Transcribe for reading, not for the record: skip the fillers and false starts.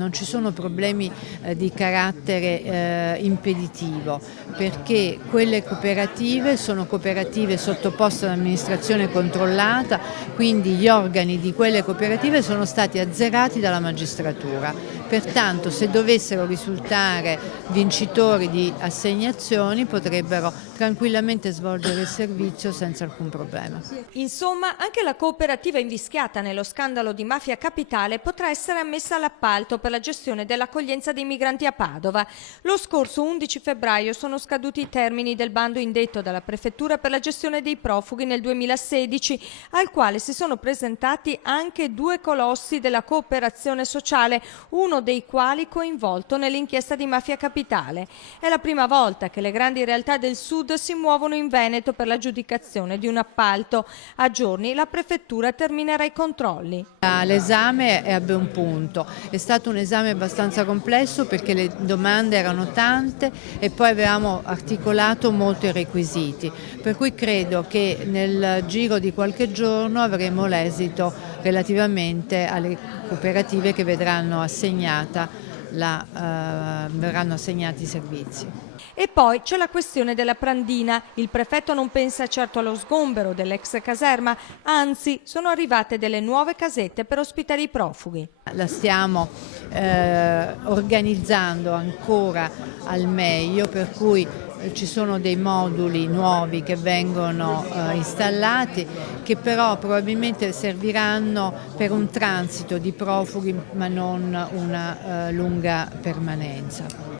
non ci sono problemi di carattere impeditivo, perché quelle cooperative sono cooperative sottoposte ad amministrazione controllata, quindi gli organi di quelle cooperative sono stati azzerati dalla magistratura. Pertanto, se dovessero risultare vincitori di assegnazioni, potrebbero tranquillamente svolgere il servizio senza alcun problema. Insomma, anche la cooperativa invischiata nello scandalo di Mafia Capitale potrà essere ammessa all'appalto per la gestione dell'accoglienza dei migranti a Padova. Lo scorso 11 febbraio sono scaduti i termini del bando indetto dalla Prefettura per la gestione dei profughi nel 2016, al quale si sono presentati anche due colossi della cooperazione sociale, uno dei quali coinvolto nell'inchiesta di Mafia Capitale. È la prima volta che le grandi realtà del Sud si muovono in Veneto per l'aggiudicazione di un appalto. A giorni la Prefettura terminerà i controlli. L'esame ebbe un punto, è stato un esame abbastanza complesso perché le domande erano tante e poi avevamo articolato molti requisiti, per cui credo che nel giro di qualche giorno avremo l'esito relativamente alle cooperative che verranno assegnati i servizi. E poi c'è la questione della Prandina. Il prefetto non pensa certo allo sgombero dell'ex caserma, anzi sono arrivate delle nuove casette per ospitare i profughi. La stiamo organizzando ancora al meglio, per cui ci sono dei moduli nuovi che vengono installati, che però probabilmente serviranno per un transito di profughi ma non una lunga permanenza.